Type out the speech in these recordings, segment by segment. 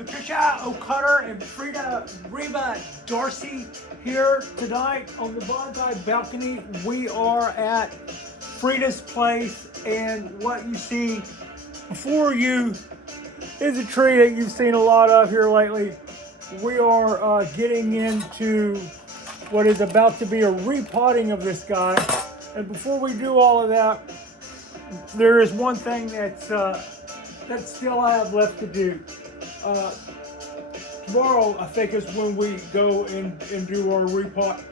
Patricia O'Connor and Frida Reba Dorsey here tonight on the Bonsai Balcony. We are at Frida's place, and what you see before you is a tree that you've seen a lot of here lately. We are getting into what is about to be a repotting of this guy, and before we do all of that, there is one thing that still I have left to do. Tomorrow, I think, is when we go and do our repot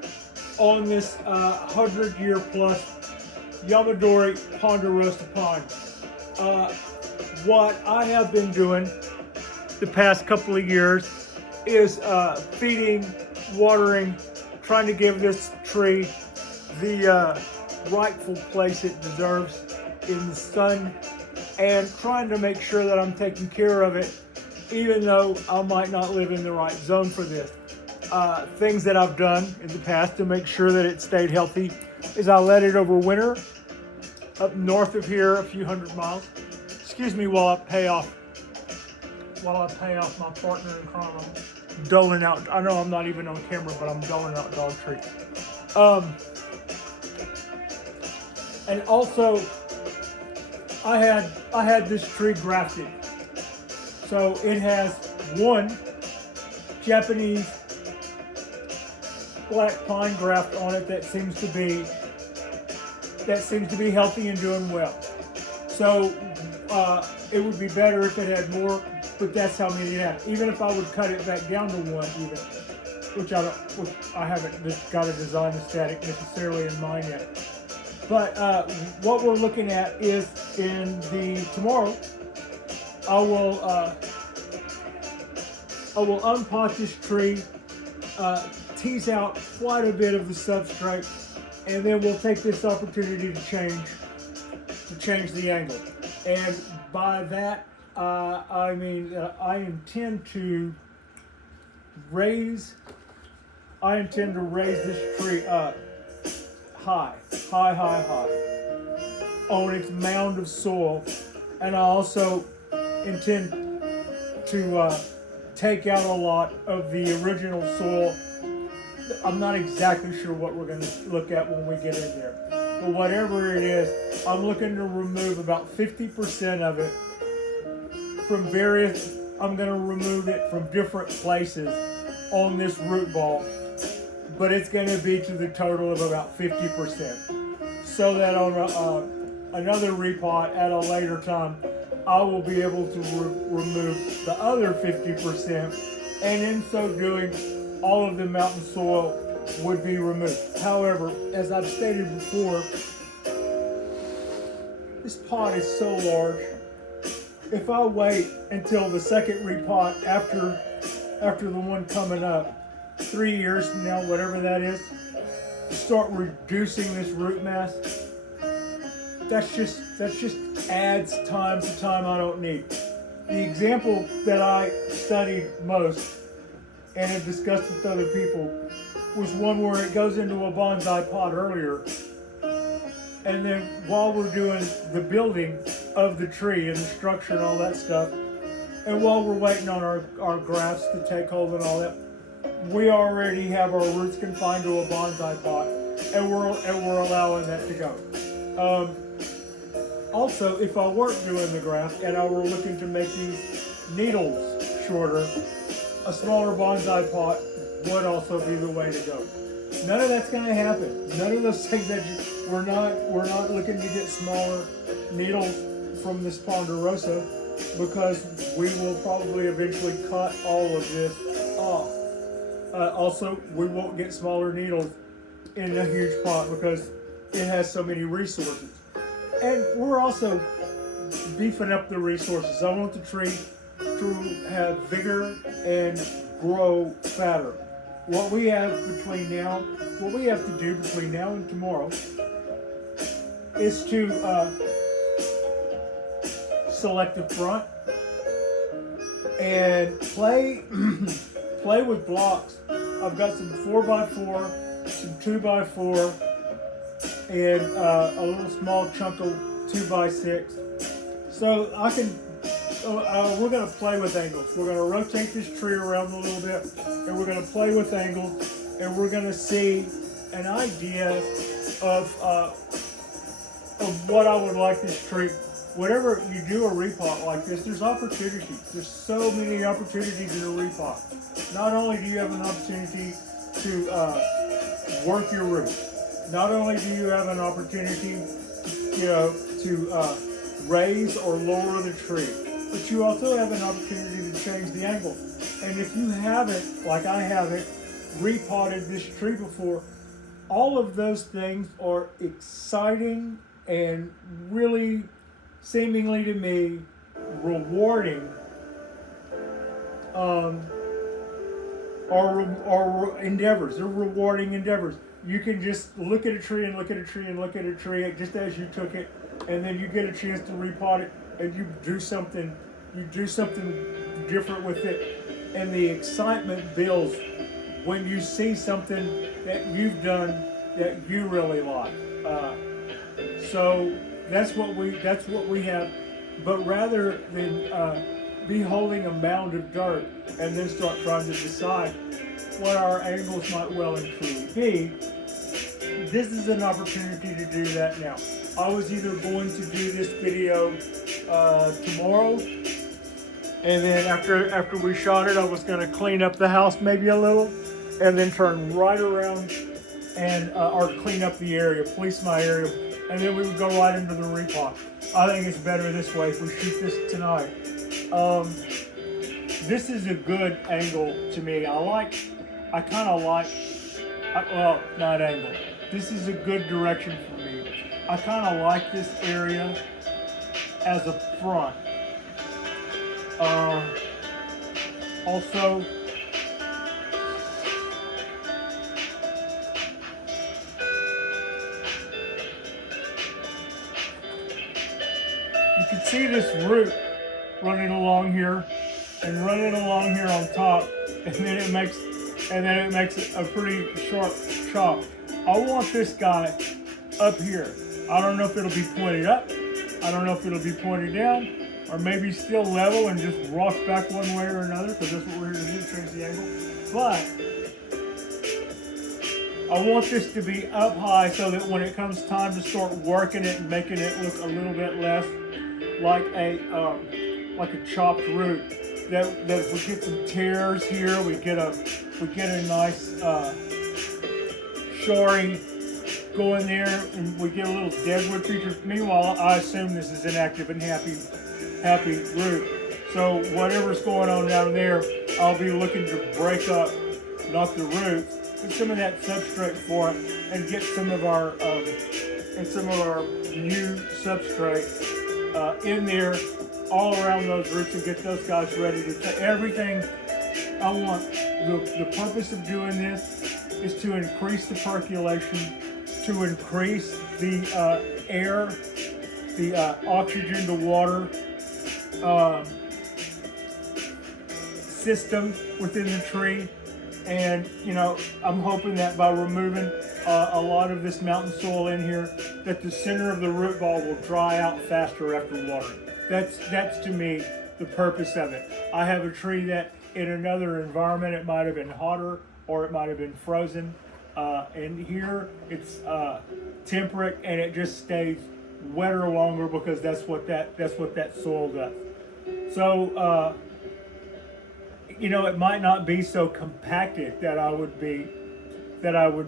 on this 100-year plus Yamadori Ponderosa pine. What I have been doing the past couple of years is feeding, watering, trying to give this tree the rightful place it deserves in the sun, and trying to make sure that I'm taking care of it, even though I might not live in the right zone for this. Things that I've done in the past to make sure that it stayed healthy is I let it over winter up north of here a few hundred miles. Excuse me while I pay off my partner in crime. I'm doling out. I know I'm not even on camera, but I'm doling out dog treats. And also, I had this tree grafted. So it has one Japanese black pine graft on it that seems to be healthy and doing well. So it would be better if it had more, but that's how many it has. Even if I would cut it back down to one, even, which I haven't got a design aesthetic necessarily in mind yet. But what we're looking at is tomorrow. I will unpot this tree, tease out quite a bit of the substrate, and then we'll take this opportunity to change the angle. And by that, I mean I intend to raise this tree up high on its mound of soil, and I also intend to take out a lot of the original soil. I'm not exactly sure what we're going to look at when we get in there, but whatever it is, I'm looking to remove about 50% of it I'm going to remove it from different places on this root ball, but it's going to be to the total of about 50%, so that on another repot at a later time, I will be able to remove the other 50%, and in so doing, all of the mountain soil would be removed. However, as I've stated before, this pot is so large. If I wait until the second repot after the one coming up, 3 years from now, whatever that is, start reducing this root mass, that's just adds time to time I don't need. The example that I studied most and have discussed with other people was one where it goes into a bonsai pot earlier, and then while we're doing the building of the tree and the structure and all that stuff, and while we're waiting on our grafts to take hold and all that, we already have our roots confined to a bonsai pot, and we're allowing that to go. Also, if I weren't doing the graft and I were looking to make these needles shorter, a smaller bonsai pot would also be the way to go. None of that's going to happen. None of those things we're not looking to get smaller needles from this Ponderosa, because we will probably eventually cut all of this off. Also, we won't get smaller needles in a huge pot because it has so many resources. And we're also beefing up the resources. I want the tree to have vigor and grow fatter. What we have to do between now and tomorrow is to select the front and play with blocks. I've got some 4x4, some 2x4, and a little small chunk of 2x6. So I can we're going to play with angles. We're going to rotate this tree around a little bit, and we're going to play with angles, and we're going to see an idea of what I would like this tree. Whenever you do a repot like this, there's opportunities. There's so many opportunities in a repot. Not only do you have an opportunity to work your roots, not only do you have an opportunity, to raise or lower the tree, but you also have an opportunity to change the angle. And if you haven't, like I haven't, repotted this tree before, all of those things are exciting and really, seemingly to me, rewarding are endeavors. They're rewarding endeavors. You can just look at a tree and look at a tree and look at a tree just as you took it, and then you get a chance to repot it, and you do something different with it, and the excitement builds when you see something that you've done that you really like. So that's what we have. But rather than be holding a mound of dirt and then start trying to decide what our angles might well and truly be, this is an opportunity to do that now. I was either going to do this video tomorrow, and then after we shot it, I was going to clean up the house maybe a little, and then turn right around and or clean up the area, police my area, and then we would go right into the repot. I think it's better this way if we shoot this tonight. This is a good angle to me. Not angle. This is a good direction for me. I kind of like this area as a front. Also, you can see this root running along here and running along here on top, and then it makes a pretty sharp chop. I want this guy up here. I don't know if it'll be pointed up. I don't know if it'll be pointed down, or maybe still level and just rock back one way or another, because that's what we're here to do, change the angle. But I want this to be up high so that when it comes time to start working it and making it look a little bit less like a chopped root, that if we get some tears here, we get a nice shoring going there, and we get a little deadwood feature. Meanwhile, I assume this is an active and happy root. So whatever's going on down there, I'll be looking to break up, not the roots, but some of that substrate for it, and get some of our new substrate in there all around those roots, and get those guys ready to take everything. I want the purpose of doing this is to increase the percolation, to increase the air, the oxygen to water system within the tree. And I'm hoping that by removing a lot of this mountain soil in here, that the center of the root ball will dry out faster after watering. That's to me the purpose of it. I have a tree that in another environment it might have been hotter or it might have been frozen, and here it's temperate, and it just stays wetter longer because that's what that soil does. So it might not be so compacted that I would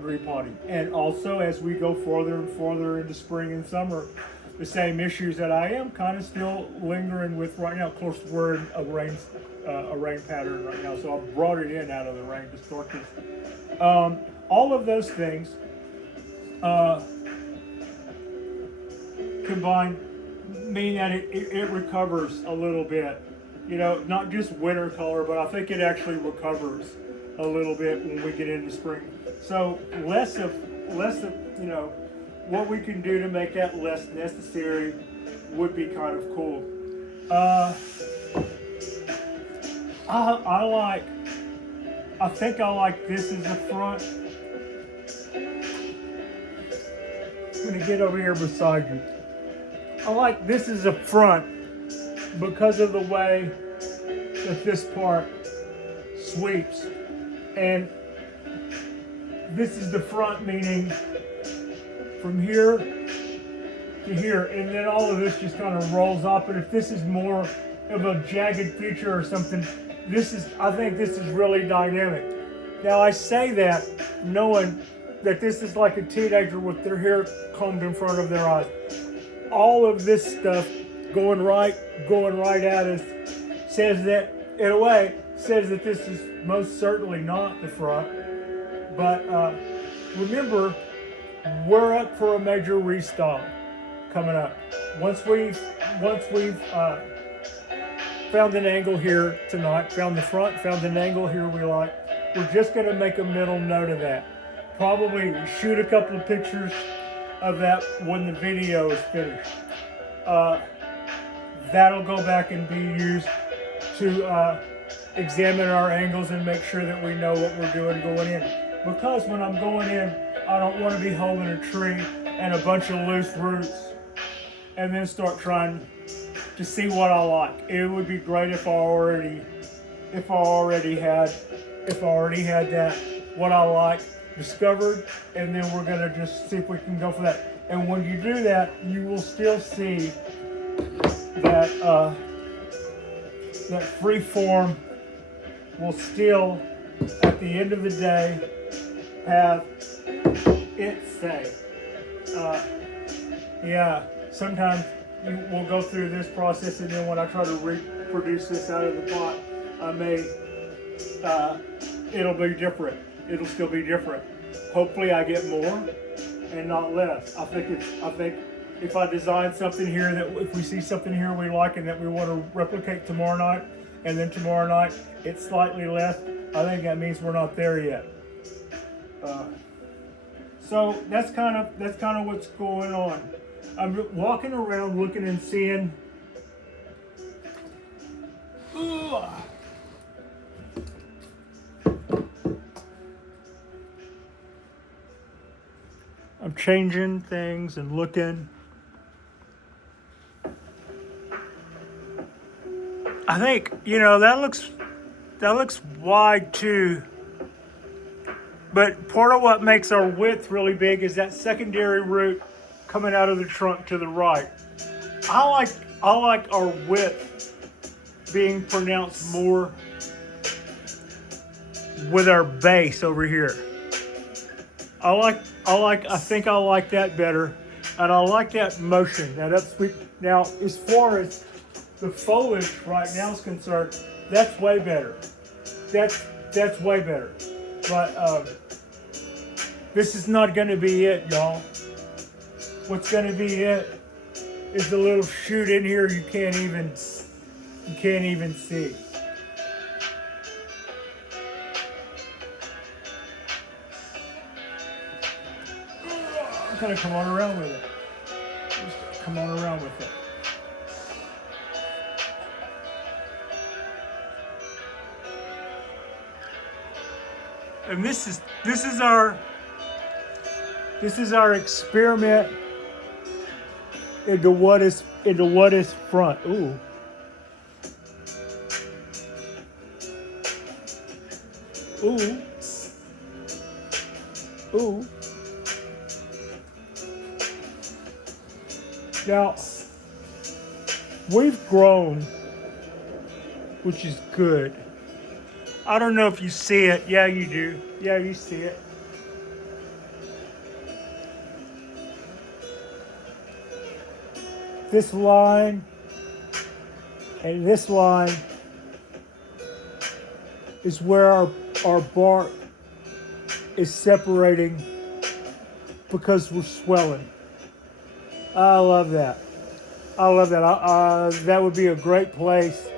repotting. And also, as we go further and further into spring and summer, the same issues that I am kind of still lingering with right now. Of course, we're in a rain pattern right now, so I brought it in out of the rain to start this. All of those things combined mean that it recovers a little bit. Not just winter color, but I think it actually recovers a little bit when we get into spring. So less of what we can do to make that less necessary would be kind of cool. I think I like this as a front. I'm gonna get over here beside you. I like this as a front, because of the way that this part sweeps. And this is the front, meaning from here to here, and then all of this just kind of rolls up. And if this is more of a jagged feature or something, I think this is really dynamic. Now I say that knowing that this is like a teenager with their hair combed in front of their eyes. All of this stuff going right at us says that, in a way, says that this is most certainly not the front. But remember, we're up for a major restyle coming up. Once we've found an angle here tonight, found the front, found an angle here we like, we're just going to make a mental note of that. Probably shoot a couple of pictures of that when the video is finished. That'll go back and be used to examine our angles and make sure that we know what we're doing going in. Because when I'm going in, I don't want to be holding a tree and a bunch of loose roots and then start trying to see what I like. It would be great if I already had that, what I like, discovered, and then we're gonna just see if we can go for that. And when you do that, you will still see that that free form will still, at the end of the day, have its say. Yeah, sometimes we'll go through this process, and then when I try to reproduce this out of the pot, it'll be different. It'll still be different. Hopefully I get more and not less. I think if I design something here, that if we see something here we like and that we want to replicate tomorrow night, and then tomorrow night it's slightly less, I think that means we're not there yet. So that's kind of what's going on. I'm walking around looking and seeing. I'm changing things and looking. I think, that looks wide too. But part of what makes our width really big is that secondary root coming out of the trunk to the right. I like our width being pronounced more with our base over here. I think I like that better, and I like that motion, that upsweep. Now, as far as the foliage right now is concerned, that's way better. That's way better. But this is not going to be it, y'all. What's going to be it is the little shoot in here you can't even see. I'm going to come on around with it. Just come on around with it. And this is our experiment into what is front. Ooh. Ooh. Ooh. Now, we've grown, which is good. I don't know if you see it. Yeah, you do. Yeah, you see it. This line and this line is where our bark is separating because we're swelling. I love that. That would be a great place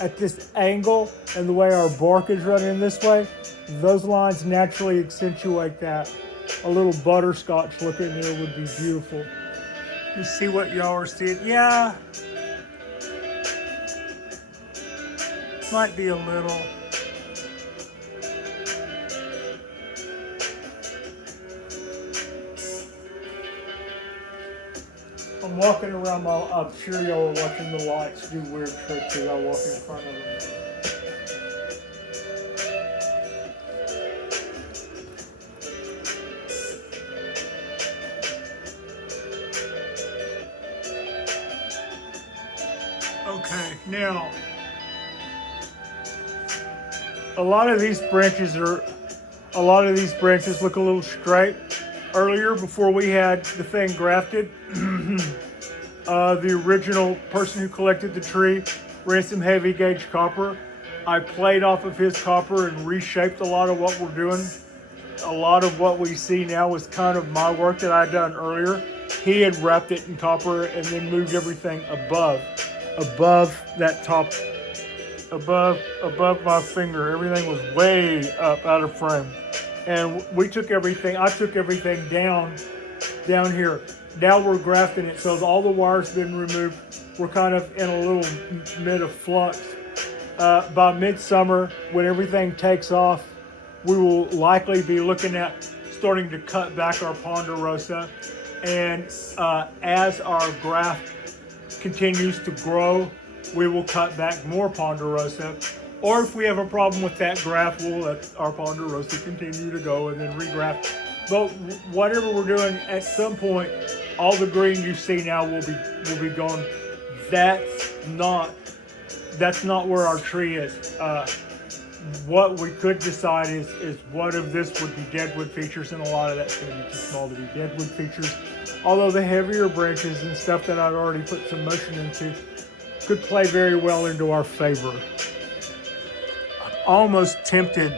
at this angle, and the way our bark is running this way. Those lines naturally accentuate that. A little butterscotch look in there would be beautiful. You see what y'all are seeing? Yeah. Might be a little. I'm walking around my, I'm sure y'all are watching the lights do weird tricks as I walk in front of them. Okay, now, a lot of these branches look a little straight. Earlier, before we had the thing grafted, the original person who collected the tree ran some heavy gauge copper. I played off of his copper and reshaped a lot of what we're doing. A lot of what we see now was kind of my work that I'd done earlier. He had wrapped it in copper and then moved everything above that top, above my finger. Everything was way up out of frame. And I took everything down here. Now we're grafting it, so all the wires been removed. We're kind of in a little mid of flux. By midsummer, when everything takes off, we will likely be looking at starting to cut back our Ponderosa. And as our graft continues to grow, we will cut back more Ponderosa. Or if we have a problem with that graft, we'll let our Ponderosa continue to go and then regraft. But whatever we're doing, at some point, all the green you see now will be gone. That's not where our tree is. What we could decide is what of this would be deadwood features, and a lot of that's going to be too small to be deadwood features. Although the heavier branches and stuff that I'd already put some motion into could play very well into our favor. I'm almost tempted.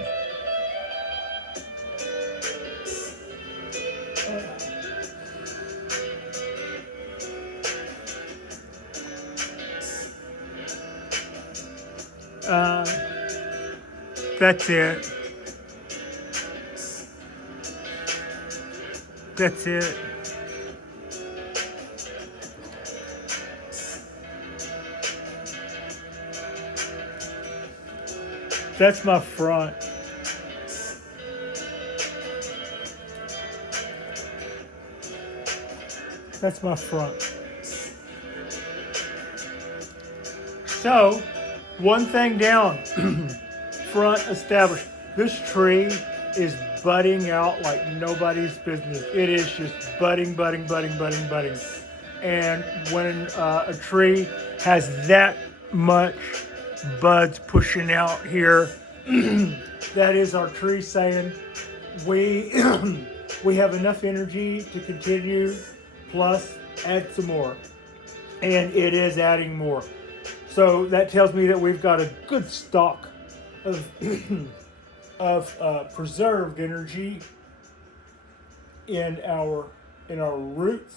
That's it. That's it. That's my front. That's my front. So, one thing down. Front established. This tree is budding out like nobody's business. It is just budding. And when a tree has that much buds pushing out here, that is our tree saying we have enough energy to continue, plus add some more. And it is adding more. So that tells me that we've got a good stock of preserved energy in our roots.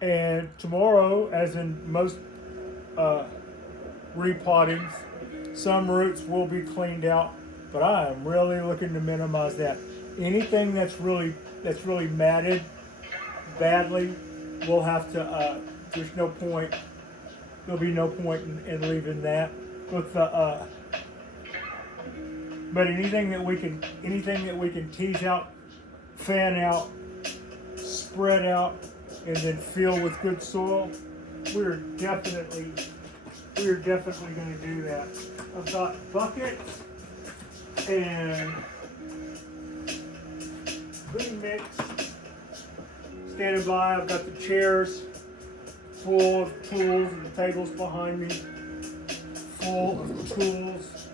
And tomorrow, as in most repottings, some roots will be cleaned out, but I am really looking to minimize that. Anything that's really matted badly, we'll have to. There'll be no point in leaving that. With but anything that we can tease out, fan out, spread out, and then fill with good soil, we're definitely going to do that. I've got buckets and green mix standing by. I've got the chairs full of tools and the tables behind me full of tools.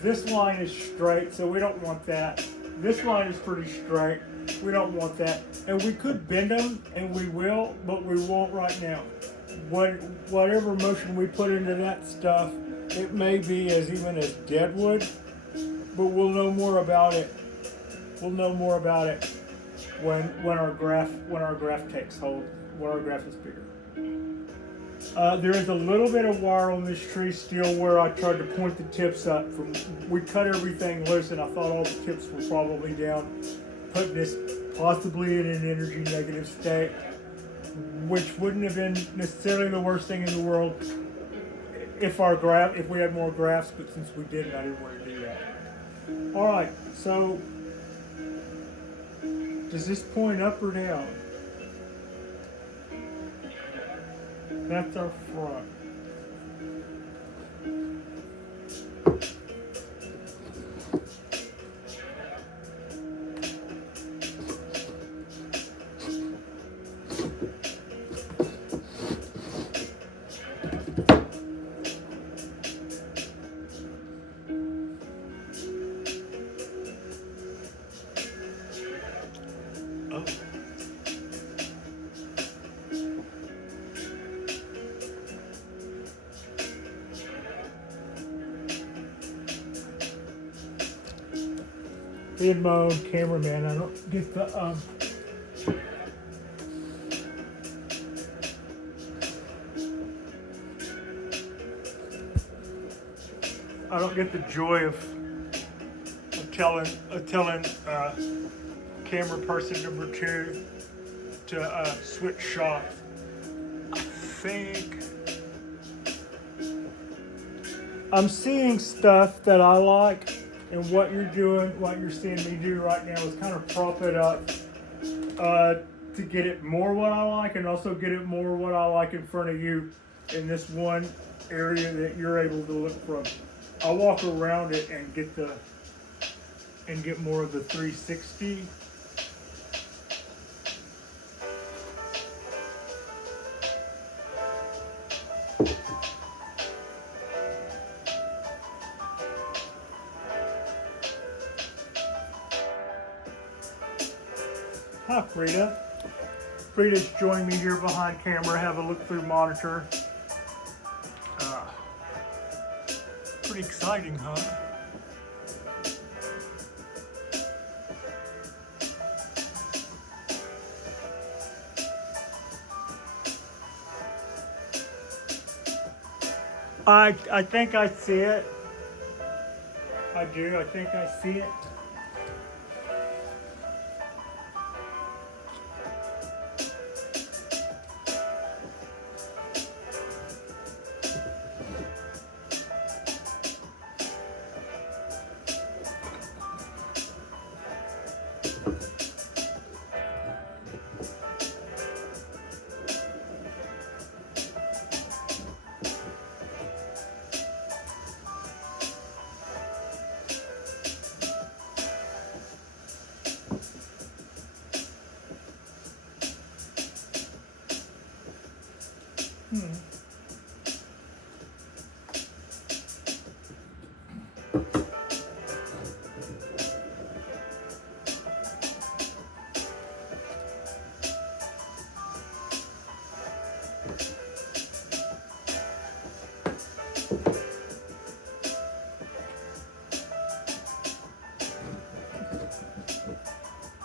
This line is straight, so we don't want that. This line is pretty straight. We don't want that. And we could bend them, and we will, but we won't right now. Whatever motion we put into that stuff, it may be even as deadwood, but we'll know more about it. We'll know more about it when our graft takes hold, when our graft is bigger. There is a little bit of wire on this tree still where I tried to point the tips up. We cut everything loose, and I thought all the tips were probably down, putting this possibly in an energy negative state, which wouldn't have been necessarily the worst thing in the world if we had more grafts, but since we didn't, I didn't want to do that. All right, so does this point up or down? that's our front. Oh. Being my own cameraman, I don't get the I don't get the joy of telling camera person number 2 to switch shots. I think I'm seeing stuff that I like, and what you're doing, what you're seeing me do right now is kind of prop it up to get it more what I like, and also get it more what I like in front of you in this one area that you're able to look from. I'll walk around it and get more of the 360. Hi, Frida. Frida's joined me here behind camera, have a look through monitor. Pretty exciting, huh? I think I see it. I do. I think I see it.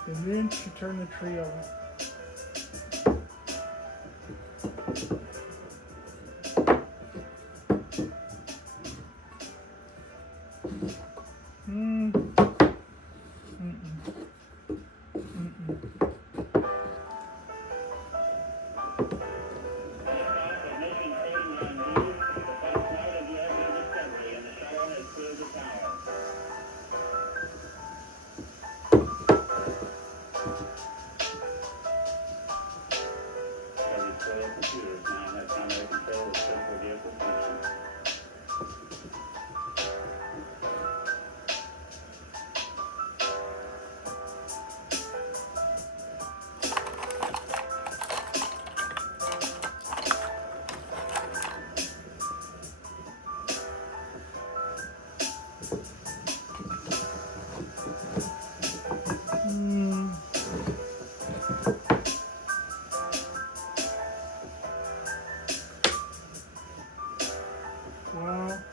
And then she turned the tree on. Well,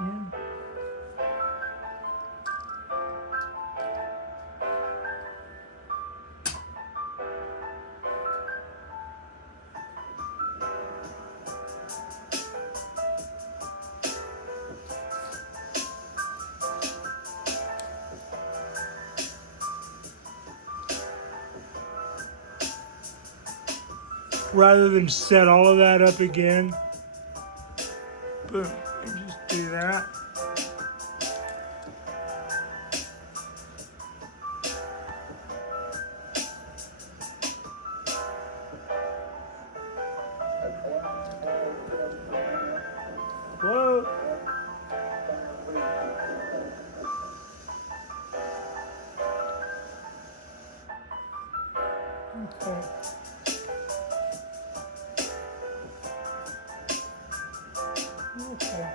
yeah. rather than set all of that up again. Boom, and just do that. Whoa. Okay. Okay.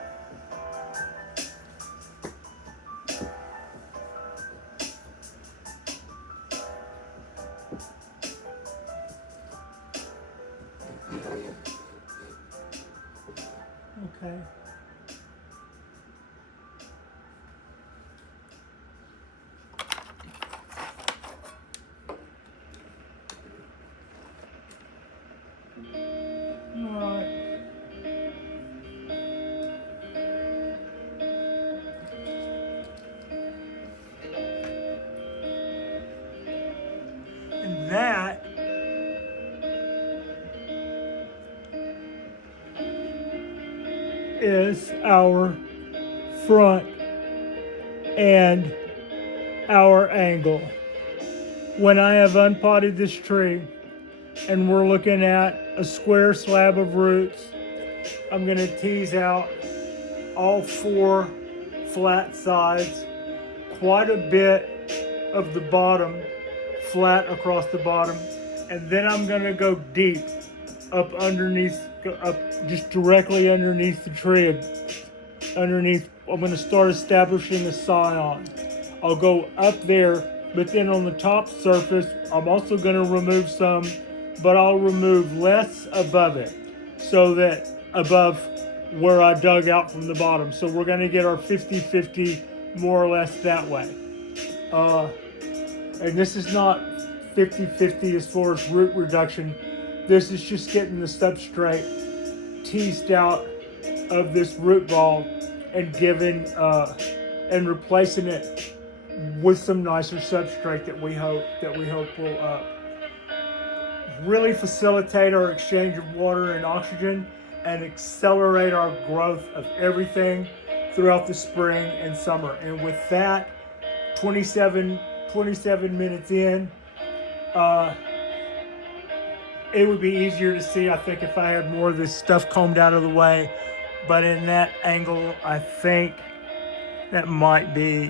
Okay. And that is our front and our angle. When I have unpotted this tree and we're looking at a square slab of roots, I'm going to tease out all 4 flat sides, quite a bit of the bottom, flat across the bottom, and then I'm going to go deep up underneath, up just directly underneath the tree. Underneath, I'm going to start establishing a scion. I'll go up there, but then on the top surface, I'm also going to remove some, but I'll remove less above it, so that above where I dug out from the bottom. So we're going to get our 50-50 more or less that way. And this is not 50-50 as far as root reduction. This is just getting the substrate teased out of this root ball and giving and replacing it with some nicer substrate that we hope will really facilitate our exchange of water and oxygen and accelerate our growth of everything throughout the spring and summer. And with that, 27 minutes in, it would be easier to see, I think, if I had more of this stuff combed out of the way. But in that angle, I think that might be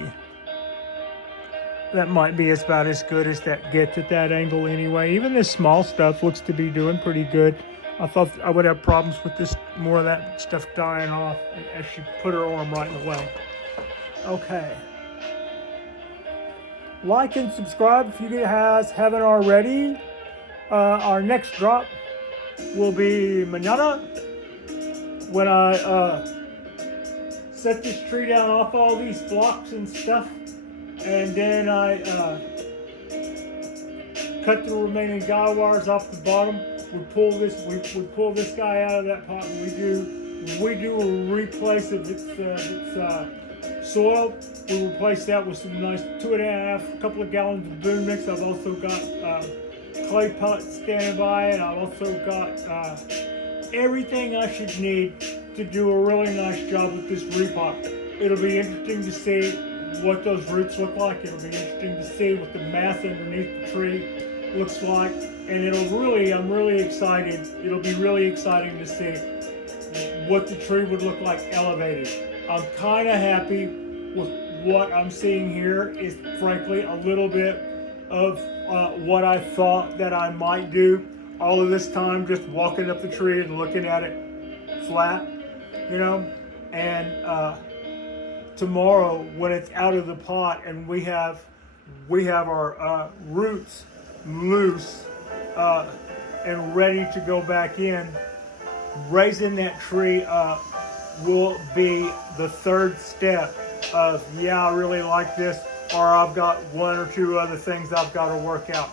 about as good as that gets at that angle anyway. Even this small stuff looks to be doing pretty good. I thought I would have problems with this, more of that stuff dying off as she put her arm right in the way. Okay. Like and subscribe if you guys haven't already. Our next drop will be mañana, when I set this tree down off all these blocks and stuff, and then I cut the remaining guy wires off the bottom. We pull this guy out of that pot, and we do a replace of its soil. We replace that with some nice 2.5, couple of gallons of boom mix. I've also got clay pellets standing by, and I've also got everything I should need to do a really nice job with this repot. It'll be interesting to see what those roots look like. It'll be interesting to see what the mass underneath the tree looks like, and I'm really excited. It'll be really exciting to see what the tree would look like elevated. I'm kind of happy with what I'm seeing here. Is frankly a little bit of what I thought that I might do all of this time, just walking up the tree and looking at it flat, you know. And tomorrow, when it's out of the pot and we have our roots loose and ready to go back in, raising that tree up will be the third step of, yeah, I really like this, or I've got 1 or 2 other things I've got to work out.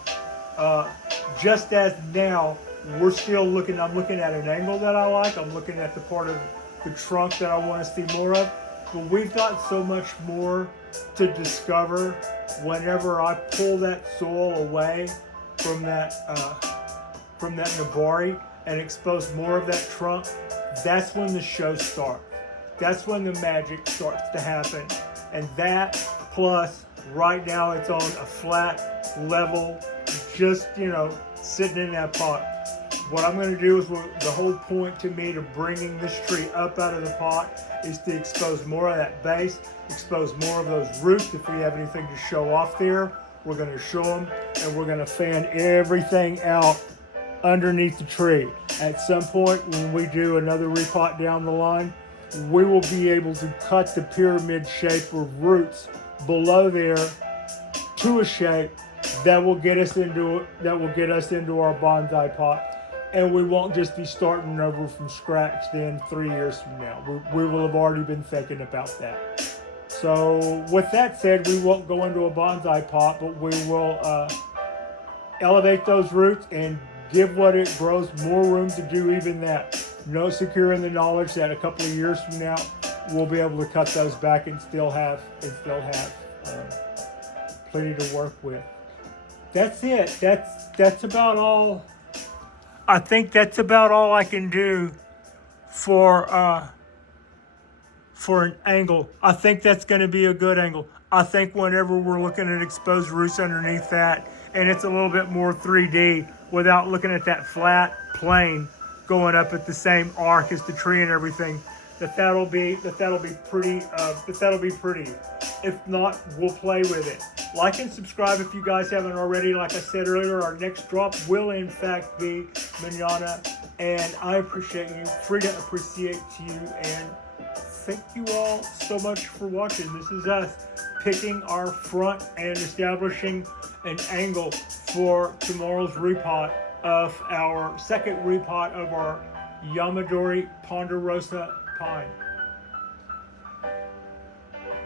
Just as now, I'm looking at an angle that I like. I'm looking at the part of the trunk that I want to see more of. But we've got so much more to discover whenever I pull that soil away from from that nabari and expose more of that trunk, that's when the show starts. That's when the magic starts to happen. And that plus right now it's on a flat level, just, sitting in that pot. What I'm going to do is, the whole point to me to bringing this tree up out of the pot is to expose more of that base, expose more of those roots. If we have anything to show off there, we're going to show them, and we're going to fan everything out underneath the tree. At some point when we do another repot down the line, we will be able to cut the pyramid shape of roots below there to a shape that will get us into our bonsai pot. And we won't just be starting over from scratch then 3 years from now. We will have already been thinking about that. So with that said, we won't go into a bonsai pot, but we will elevate those roots and give what it grows more room to do even that. Secure in the knowledge that a couple of years from now, we'll be able to cut those back and still have plenty to work with. That's it. That's about all. I think that's about all I can do for an angle. I think that's going to be a good angle. I think whenever we're looking at exposed roots underneath that, and it's a little bit more 3D without looking at that flat plane going up at the same arc as the tree and everything, that'll be pretty. If not, we'll play with it. Like and subscribe if you guys haven't already. Like I said earlier, our next drop will in fact be manana, and I appreciate you. Frida appreciates you, and thank you all so much for watching. This is us picking our front and establishing an angle for tomorrow's repot of our second repot of our Yamadori Ponderosa pine.